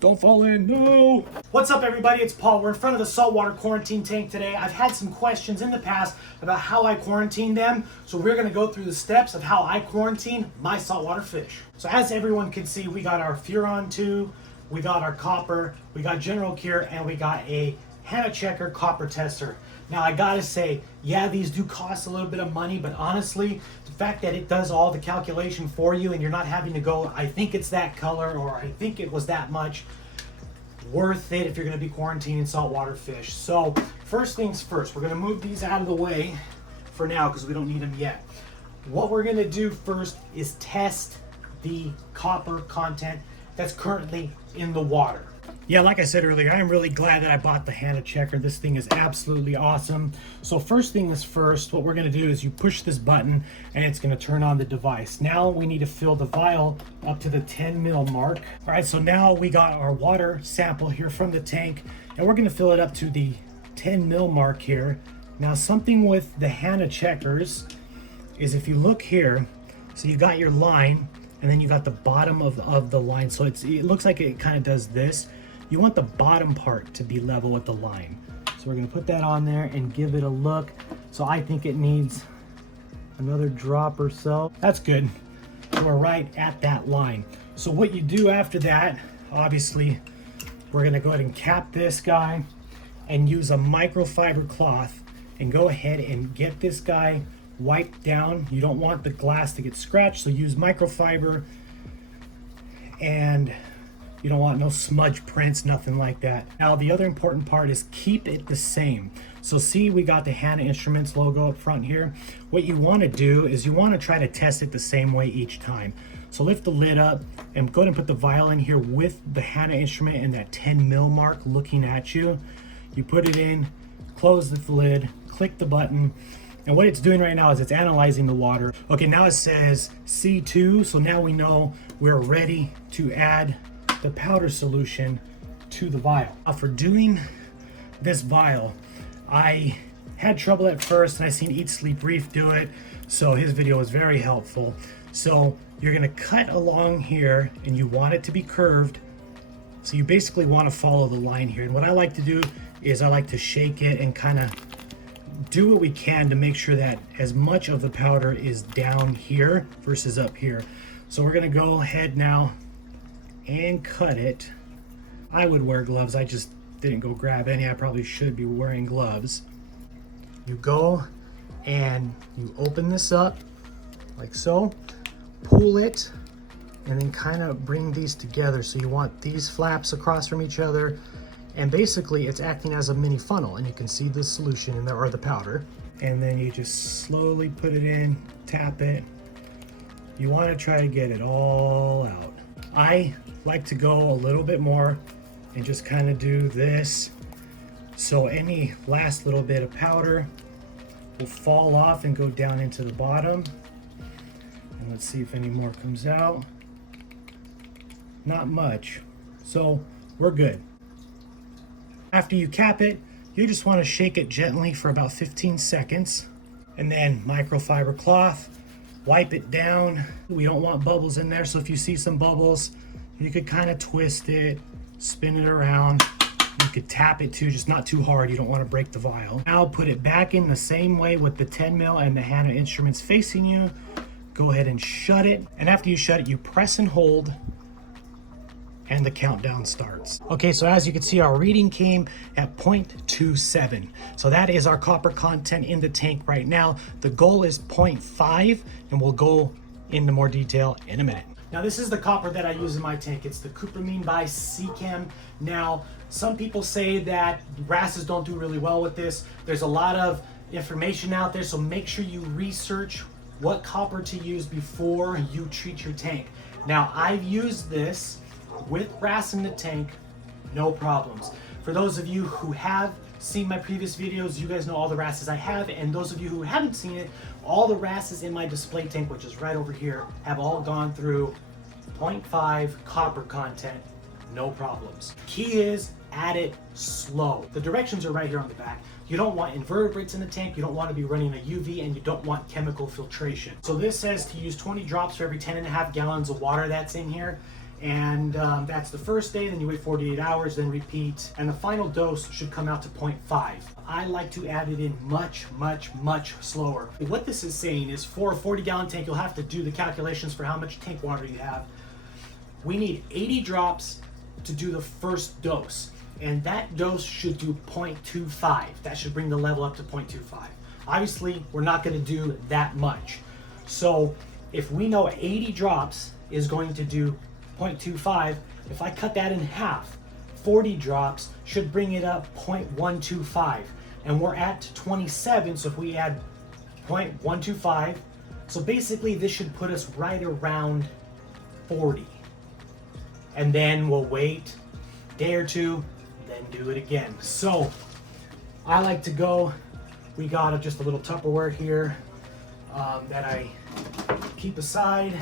Don't fall in, no! What's up everybody, it's Paul. We're in front of the saltwater quarantine tank today. I've had some questions in the past about how I quarantine them, so we're gonna go through the steps of how I quarantine my saltwater fish. So as everyone can see, we got our Furan-2, we got our copper, we got General Cure, and we got a Hanna Checker copper tester. Now I gotta say, yeah, these do cost a little bit of money, but honestly, the fact that it does all the calculation for you and you're not having to go, I think it's that color, or I think it was that much, worth it if you're gonna be quarantining saltwater fish. So first things first, we're gonna move these out of the way for now because we don't need them yet. What we're gonna do first is test the copper content that's currently in the water. Yeah, like I said earlier, I'm really glad that I bought the Hanna Checker. This thing is absolutely awesome. So first thing is first, what we're gonna do is you push this button and it's gonna turn on the device. Now we need to fill the vial up to the 10 mil mark. All right, so now we got our water sample here from the tank and we're gonna fill it up to the 10 mil mark here. Now something with the Hanna Checkers is if you look here, so you got your line and then you got the bottom of the line. So it looks like it kind of does this. You want the bottom part to be level with the line. So we're gonna put that on there and give it a look. So I think it needs another drop or so. That's good. So we're right at that line. So what you do after that, obviously, we're gonna go ahead and cap this guy and use a microfiber cloth and go ahead and get this guy wiped down. You don't want the glass to get scratched, so use microfiber, and you don't want no smudge prints, nothing like that. Now the other important part is keep it the same. So see, we got the Hanna Instruments logo up front here. What you want to do is you want to try to test it the same way each time. So lift the lid up and go ahead and put the vial in here with the Hanna instrument and that 10 mil mark looking at you. You put it in, close the lid, click the button, and what it's doing right now is it's analyzing the water. Okay, now it says C2, so now we know we're ready to add the powder solution to the vial. Now for doing this vial, I had trouble at first and I seen Eat Sleep Reef do it, so his video was very helpful. So you're gonna cut along here and you want it to be curved. So you basically want to follow the line here. And what I like to do is I like to shake it and kind of do what we can to make sure that as much of the powder is down here versus up here. So we're gonna go ahead now and cut it. I would wear gloves, I just didn't go grab any. I probably should be wearing gloves. You go and you open this up like so, pull it, and then kind of bring these together. So you want these flaps across from each other, and basically it's acting as a mini funnel, and you can see the solution in there, or the powder. And then you just slowly put it in, tap it. You want to try to get it all out. I like to go a little bit more and just kind of do this, so any last little bit of powder will fall off and go down into the bottom. And let's see if any more comes out. Not much, so we're good. After you cap it, you just want to shake it gently for about 15 seconds, and then microfiber cloth, wipe it down. We don't want bubbles in there, so if you see some bubbles, you could kind of twist it, spin it around. You could tap it too, just not too hard. You don't want to break the vial. Now put it back in the same way with the 10 mil and the Hanna Instruments facing you. Go ahead and shut it. And after you shut it, you press and hold, and the countdown starts. Okay, so as you can see, our reading came at 0.27. So that is our copper content in the tank right now. The goal is 0.5, and we'll go into more detail in a minute. Now this is the copper that I use in my tank. It's the Cupramine by Seachem. Now, some people say that wrasses don't do really well with this. There's a lot of information out there, so make sure you research what copper to use before you treat your tank. Now, I've used this with wrasse in the tank, no problems. For those of you who have seen my previous videos, you guys know all the wrasses I have, and those of you who haven't seen it, all the wrasses in my display tank, which is right over here, have all gone through 0.5 copper content, no problems. Key is add it slow. The directions are right here on the back. You don't want invertebrates in the tank, you don't want to be running a UV, and you don't want chemical filtration. So this says to use 20 drops for every 10.5 gallons of water that's in here. And that's the first day, then you wait 48 hours, then repeat, and the final dose should come out to 0.5. I like to add it in much, much, much slower. What this is saying is for a 40-gallon tank, you'll have to do the calculations for how much tank water you have. We need 80 drops to do the first dose, and that dose should do 0.25. That should bring the level up to 0.25. Obviously, we're not gonna do that much. So if we know 80 drops is going to do 0.25, if I cut that in half, 40 drops should bring it up 0.125, and we're at 27, so if we add 0.125, so basically this should put us right around 40. And then we'll wait a day or two, then do it again. So I like to go, we got just a little Tupperware here that I keep aside.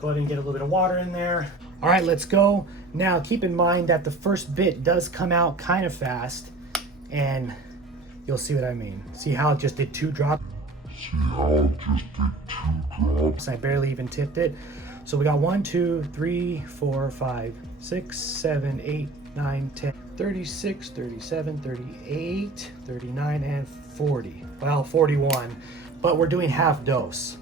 Go ahead and get a little bit of water in there. All right, let's go. Now, keep in mind that the first bit does come out kind of fast, and you'll see what I mean. See how it just did 2 drops? I barely even tipped it. So we got 1, 2, 3, 4, 5, 6, 7, 8, 9, 10, 36, 37, 38, 39, and 40. Well, 41, but we're doing half dose.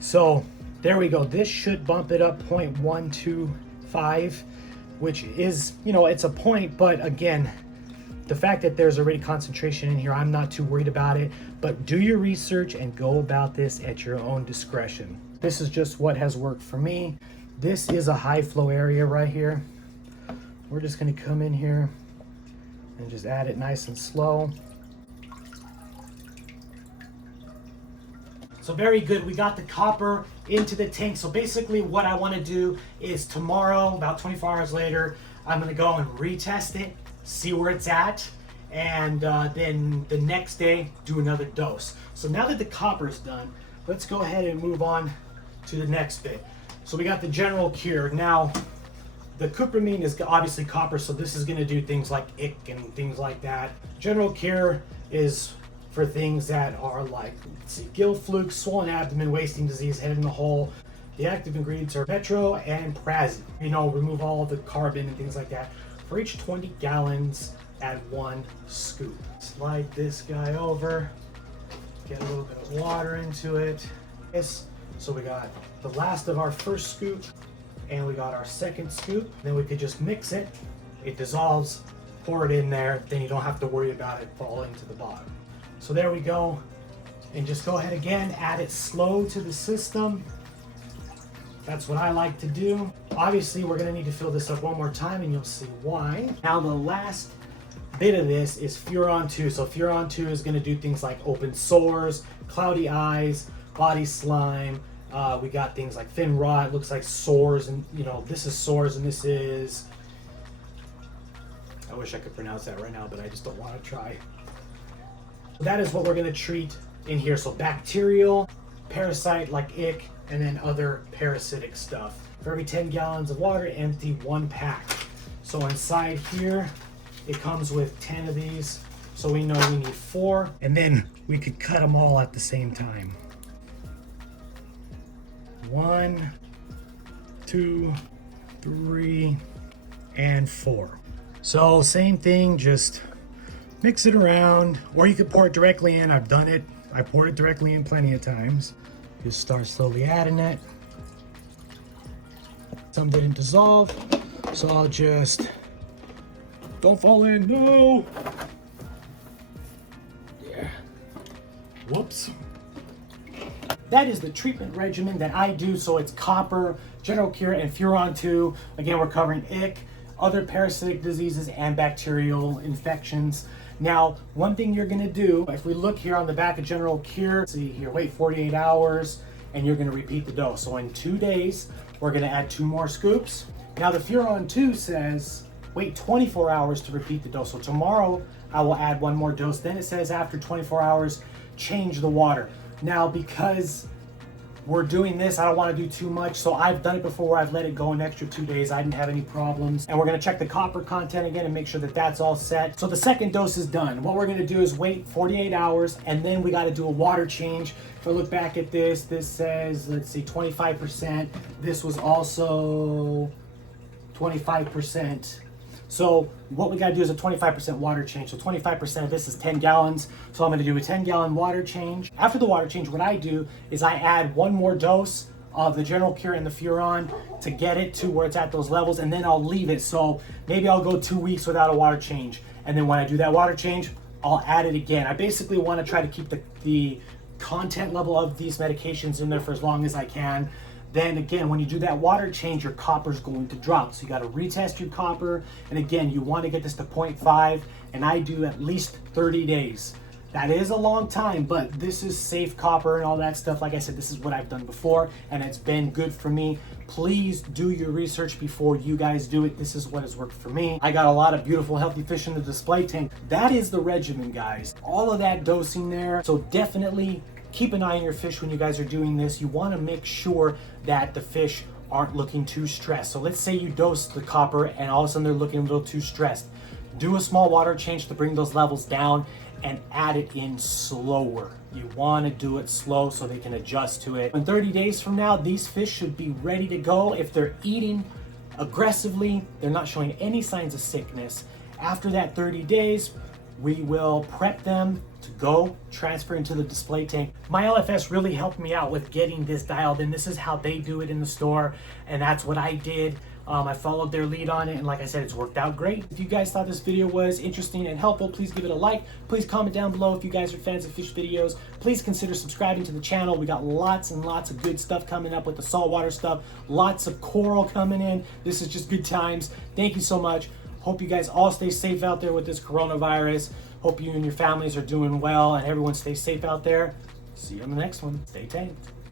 So there we go. This should bump it up 0.125, which is, you know, it's a point, but again, the fact that there's already concentration in here, I'm not too worried about it, but do your research and go about this at your own discretion. This is just what has worked for me. This is a high flow area right here. We're just gonna come in here and just add it nice and slow. So very good, we got the copper into the tank. So basically what I wanna do is tomorrow, about 24 hours later, I'm gonna go and retest it, see where it's at, and then the next day, do another dose. So now that the copper's done, let's go ahead and move on to the next bit. So we got the General Cure. Now, the cupramine is obviously copper, so this is gonna do things like ick and things like that. General Cure is for things that are like, let's see, gill flukes, swollen abdomen, wasting disease, head in the hole. The active ingredients are petro and prazi. You know, remove all of the carbon and things like that. For each 20 gallons, add 1 scoop. Slide this guy over, get a little bit of water into it. So we got the last of our first scoop, and we got our second scoop. Then we could just mix it. It dissolves, pour it in there, then you don't have to worry about it falling to the bottom. So there we go. And just go ahead again, add it slow to the system. That's what I like to do. Obviously, we're gonna need to fill this up one more time and you'll see why. Now the last bit of this is Furan-2. So Furan-2 is gonna do things like open sores, cloudy eyes, body slime. We got things like thin rot, looks like sores, and you know, this is sores and this is, I wish I could pronounce that right now, but I just don't wanna try. That is what we're gonna treat in here. So bacterial, parasite like ick, and then other parasitic stuff. For every 10 gallons of water, empty 1 pack. So inside here, it comes with 10 of these. So we know we need 4. And then we could cut them all at the same time. 1, 2, 3, and 4. So same thing, just mix it around, or you could pour it directly in. I've done it. I poured it directly in plenty of times. Just start slowly adding it. Some didn't dissolve, so I'll just, don't fall in, no! Yeah. Whoops. That is the treatment regimen that I do. So it's copper, General Cure, and Furan-2. Again, we're covering ick, other parasitic diseases, and bacterial infections. Now, one thing you're gonna do, if we look here on the back of General Cure, see here, wait 48 hours, and you're gonna repeat the dose. So in 2 days, we're gonna add 2 more scoops. Now the Furan-2 says, wait 24 hours to repeat the dose. So tomorrow, I will add 1 more dose. Then it says after 24 hours, change the water. Now, because we're doing this. I don't want to do too much, so I've done it before. I've let it go an extra 2 days. I didn't have any problems. And we're going to check the copper content again and make sure that that's all set. So the second dose is done. What we're going to do is wait 48 hours, and then we got to do a water change. If I look back at this says, let's see, 25%. This was also 25%. So what we got to do is a 25% water change. So 25% of this is 10 gallons. So I'm going to do a 10-gallon water change. After the water change, what I do is I add one more dose of the General Cure and the Furan to get it to where it's at those levels, and then I'll leave it. So maybe I'll go 2 weeks without a water change. And then when I do that water change, I'll add it again. I basically want to try to keep the content level of these medications in there for as long as I can. Then again, when you do that water change, your copper is going to drop. So you got to retest your copper. And again, you want to get this to 0.5, and I do at least 30 days. That is a long time, but this is safe copper and all that stuff. Like I said, this is what I've done before, and it's been good for me. Please do your research before you guys do it. This is what has worked for me. I got a lot of beautiful, healthy fish in the display tank. That is the regimen, guys. All of that dosing there. So definitely keep an eye on your fish when you guys are doing this. You want to make sure that the fish aren't looking too stressed. So let's say you dose the copper and all of a sudden they're looking a little too stressed. Do a small water change to bring those levels down and add it in slower. You want to do it slow so they can adjust to it. In 30 days from now, these fish should be ready to go. If they're eating aggressively, they're not showing any signs of sickness. After that 30 days, we will prep them to go transfer into the display tank. My LFS really helped me out with getting this dialed in. This is how they do it in the store, and that's what I did. I followed their lead on it, and like I said, it's worked out great. If you guys thought this video was interesting and helpful, please give it a like. Please comment down below if you guys are fans of fish videos. Please consider subscribing to the channel. We got lots and lots of good stuff coming up with the saltwater stuff. Lots of coral coming in. This is just good times. Thank you so much. Hope you guys all stay safe out there with this coronavirus. Hope you and your families are doing well and everyone stays safe out there. See you on the next one. Stay tamed.